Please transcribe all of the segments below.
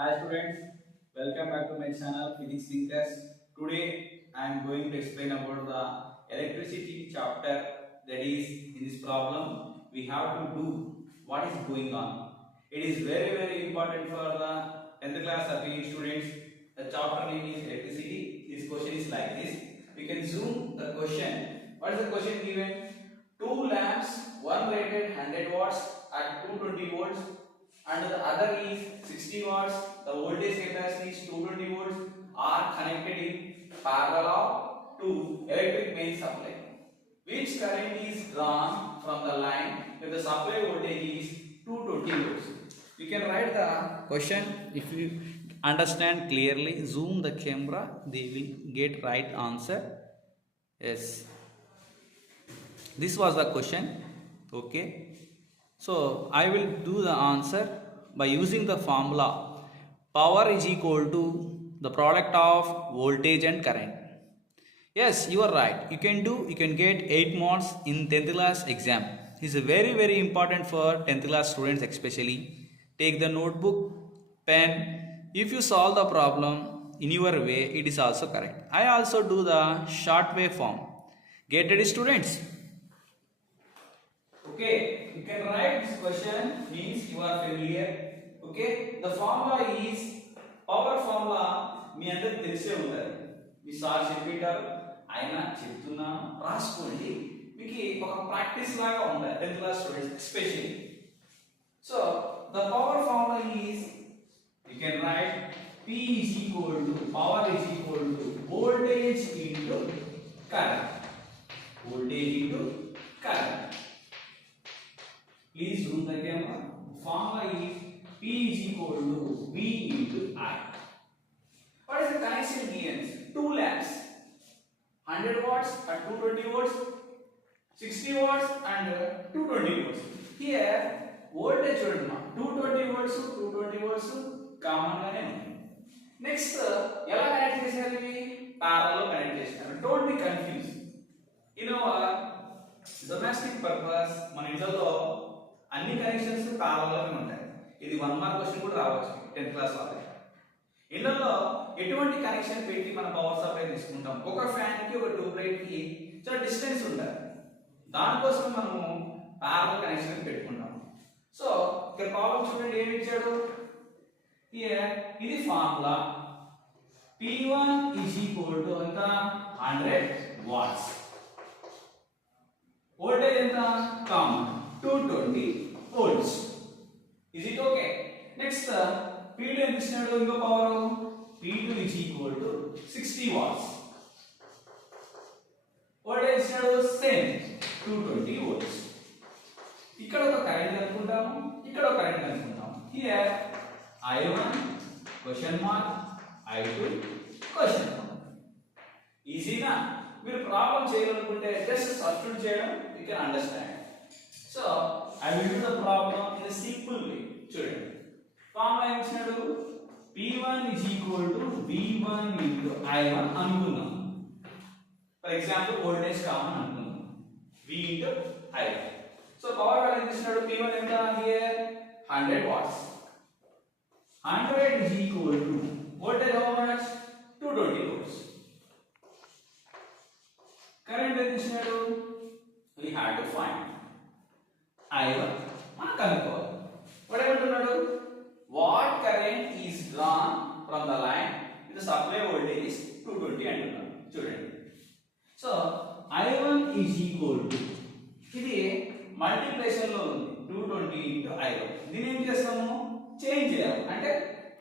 Hi students, welcome back to my channel Physics Thinkers. Today I am going to explain about the electricity chapter. That is, in this problem we have to do what is going on. It is very important for the 10th class appealing students. The chapter name is electricity. This question is like this. We can zoom the question. What is the question given? Two lamps, one rated 100 watts at 220 volts and the other is 60 watts. The voltage capacity is 220 volts are connected in parallel to electric main supply. Which current is drawn from the line if the supply voltage is 220 volts? You can write the question. If you understand clearly, zoom the camera, they will get right answer. Yes, this was the question. Okay, so I will do the answer by using the formula. Power is equal to the product of voltage and current. Yes, you are right. You can get 8 marks in 10th class exam. This is very important for 10th class students especially. Take the notebook, pen. If you solve the problem in your way, it is also correct. I also do the short way form. Get ready students. Okay, you can write this question means you are familiar. Okay, the formula is power formula. మీ అందరికి తెలిసే ఉంటుంది. మీ sir చెప్పేటారు, ఆయన చెప్తున్నాను రాసుకోండి. మీకు ఒక practice లాగా ఉంటుంది 10th class students especially. So the power formula is, you can write P is equal to power is equal to voltage into current. Voltage into current. Please zoom the camera. Formula is P is equal to V into I. What is the connection given? Two lamps, 100 watts at 220 volts, 60 watts and 220 volts. Here voltage 220 volts, 220 volts common గానే ఉంది. Next ఎలా connect చేశారు? ఇవి parallel connect చేశారు. Don't be confused. In our domestic purpose మన ఇంట్లో అన్ని connections parallel గానే ఉంటాయి. ఇది 1 మార్క్ క్వశ్చన్ కూడా రావచ్చు 10th క్లాస్ వాళ్ళకి. ఇళ్ళలో ఎటువంటి కనెక్షన్ పెట్టి మన పవర్ సప్లై తీసుకుంటాం? ఒక ఫ్యాన్ కి ఒక ట్యూబ్ లైట్ కి చాలా డిస్టెన్స్ ఉంటుంది. దానికోసం మనము ప్యారలల్ కనెక్షన్ పెట్టుకుంటాం. సో ఇక్కడ ప్రాబ్లం చూడండి, ఏమి ఇచ్చాడు? ఇది formula P1 is equal to ఎంత? 100 watts. వోల్టేజ్ ఎంత? Common 220 volts. Is it okay? Next P2 ఎంత ఇచ్చినాడు? ఇంకో power P2 is equal to 60 watts. Voltage ఇచ్చినాడు సేమ్ 220 volts. ఇక్కడ ఒక కరెంట్ అనుకుంటాము, ఇక్కడ ఒక కరెంట్ అనుకుంటాము. Here I1 question mark, I2 question mark. ఈజీనా? మీరు ప్రాబ్లం చేయాలనుకుంటే జస్ట్ సబ్స్టిట్యూట్ చేయడం you can understand. So I will do the problem in a simple way. చూడండి, ఫార్ములా ఏం ఇచ్చినాడు? P1 is equal to V1 into I1 అనుకుందాం. For example voltage common అనుకుందాం, V into I1. So power value ఎంత ఇచ్చినాడు? P1 ఎంత? Here 100 watts. 100 is equal to voltage how much? 220 volts. Current ఎంత ఇచ్చినాడు? We had to find I1 మనం కనుక్కోవాలి. What ఏమంటున్నాడు? What current is drawn from the line with the supply voltage is 220 అంటున్నాడు. చూడండి, so I1 is equal to, ఇది multiplication లో ఉంది, 220 into I1. దీన్ని ఏం చేస్తాము? చేంజ్ చేయాలి. అంటే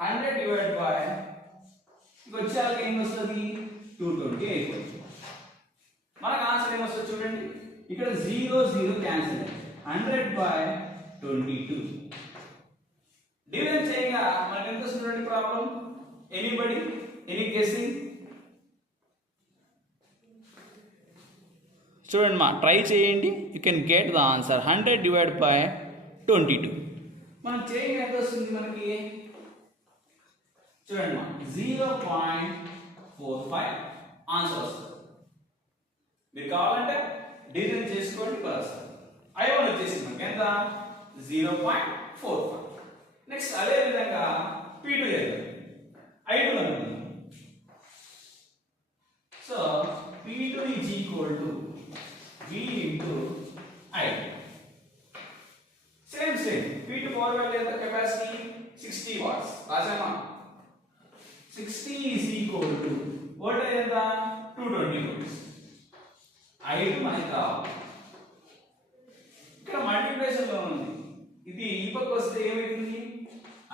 100 డివైడ్ బై ఇక వచ్చేసరికి ఏం వస్తుంది? 220 అయిపోతుంది. మనకు ఆన్సర్ ఏమొస్తుంది చూడండి, ఇక్కడ 0 క్యాన్సిల్, 100 by 22. డివిజన్ చేయగా మనకి ఎంత వస్తుంది ప్రాబ్లం? Anybody, any guessing? చూడండి మా, ట్రై చేయండి. You can get the answer 100 divide by 22. మనం చేయగా ఎంత వస్తుంది మనకి? చూడండి మా, 0.45 ఆన్సర్ వస్తుంది. మీరు కావాలంటే డివిజన్ చేసుకోండి ప్లస్ I1 వచ్చేసి మనకి ఎంత? 0.45. నెక్స్ట్ అదే విధంగా P2 చేద్దాం. I2 అనుకుందాం. So P2 is equal to V into I2. Same. P2 power value ఎంత capacity 60 watts. రాసామా? 60 is equal to voltage ఎంత 220 volts. I2 మనకి కావాలి. ఇక్కడ మల్టిప్లికేషన్ లో ఉంది. ఇది ఈ పక్క వస్తే ఏమవుతుంది?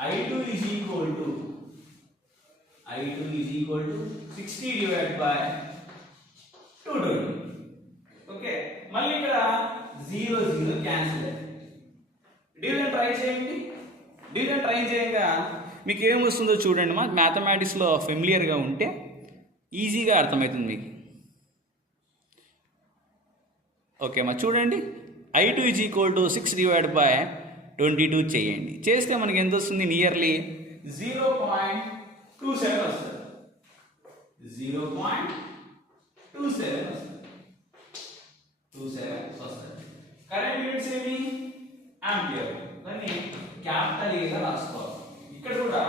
I2 is equal to 60 divided by 220. Okay, మళ్ళీ ఇక్కడ 0 క్యాన్సిల్. డివిజన్ ట్రై చేయండి. డివిజన్ ట్రై చేయగా మీకు ఏం వస్తుందో చూడండి. మా మ్యాథమెటిక్స్లో ఫెమిలియర్గా ఉంటే ఈజీగా అర్థమవుతుంది మీకు. ఓకే మా చూడండి, I2 is equal to 6 divided by 22 చేయండి. చేస్తే మనకి ఎంత వస్తుంది? నియర్లీ 0.27 వస్తుంది. 0.27 వస్తుంది. కరెంట్ యూనిట్స్ ఏమి? ఆంపియర్. దాన్ని క్యాపిటల్ ఏగా రాసుకోవాలి. ఇక్కడ కూడా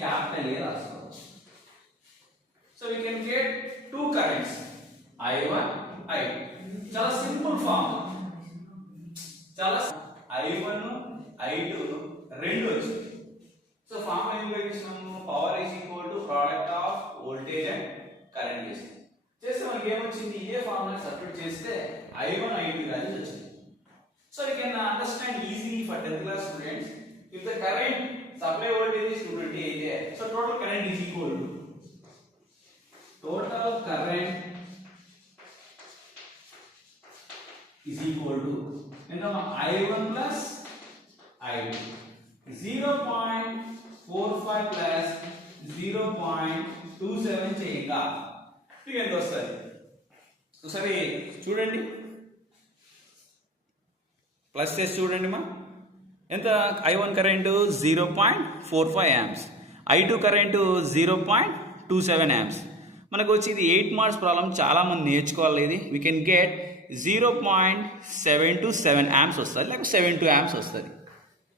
క్యాపిటల్ ఏ రాసుకోవాలి. So we can get 2 currents I1 I2. చాలా సింపుల్ ఫార్మ్. చాలా I1 I2 రెండు వచ్చాయి. సో ఫార్మ్ ఏం ఉపయోగిస్తున్నాము? Power is equal to product of voltage and current చేస్తే మనకి ఏమొచ్చింది? ఏ ఫార్ములా సబ్స్టిట్యూట్ చేస్తే I1 I2 వాల్యూస్ వచ్చింది. So we can understand easily for 10th class students, if the current supply voltage is 220 so total current is equal to I1 plus I2. 0.45 plus 0.27 చేయగా ఎంత వస్తుంది? ఒకసారి చూడండి, ప్లస్ చేసి చూడండి మా. ఎంత? I1 current 0.45 amps, I2 current 0.27 amps. మనకు వచ్చి ఇది 8 మార్క్స్ ప్రాబ్లం, చాలామంది నేర్చుకోవాలి ఇది. వీ కెన్ గెట్ 0.727 amps వస్తుంది, లేకపోతే 72 amps వస్తుంది.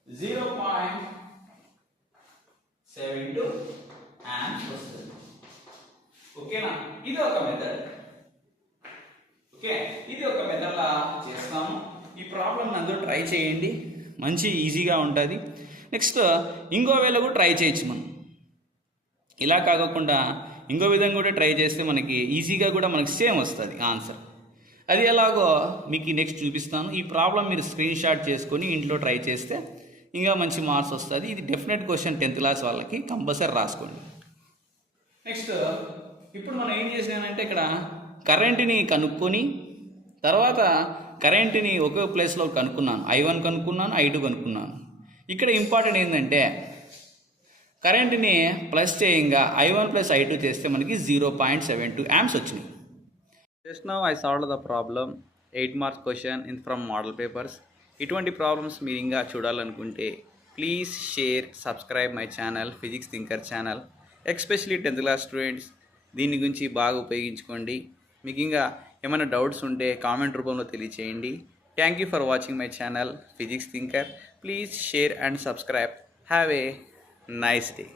0.72 amps వస్తుంది. ఓకేనా? ఇది ఒక మెథడ్. ఓకే, ఇది ఒక మెథడ్లా చేస్తాము. ఈ ప్రాబ్లం అందరూ ట్రై చేయండి, మంచి ఈజీగా ఉంటుంది. నెక్స్ట్ ఇంకో వేళ కూడా ట్రై చేయొచ్చు మనం. ఇలా కాకుండా ఇంకో విధంగా కూడా ట్రై చేస్తే మనకి ఈజీగా కూడా మనకి సేమ్ వస్తుంది ఆన్సర్. అది ఎలాగో మీకు నెక్స్ట్ చూపిస్తాను. ఈ ప్రాబ్లం మీరు స్క్రీన్ షాట్ చేసుకొని ఇంట్లో ట్రై చేస్తే ఇంకా మంచి మార్క్స్ వస్తుంది. ఇది డెఫినెట్ క్వశ్చన్ 10th క్లాస్ వాళ్ళకి కంపల్సరీ రాసుకోండి. నెక్స్ట్ ఇప్పుడు మనం ఏం చేసినానంటే ఇక్కడ కరెంటుని కనుక్కొని తర్వాత కరెంటుని ఒకే ప్లేస్లో కనుక్కున్నాను. I1 కనుక్కున్నాను, I2 కనుక్కున్నాను. ఇక్కడ ఇంపార్టెంట్ ఏంటంటే కరెంటుని ప్లస్ చేయంగా I1 ప్లస్ I2 చేస్తే మనకి 0.72 amps వచ్చినాయి. Just now I solve the problem 8 marks question from model papers. ఇటువంటి ప్రాబ్లమ్స్ మీరు ఇంకా చూడాలనుకుంటే please share, subscribe my channel physics thinker channel. Especially 10th class students దీని గురించి బాగా ఉపయోగించుకోండి. మీకు ఇంకా ఏమైనా డౌట్స్ ఉంటే కామెంట్ రూపంలో తెలియచేయండి. Thank you for watching my channel physics thinker. Please share and subscribe. Have a nice day.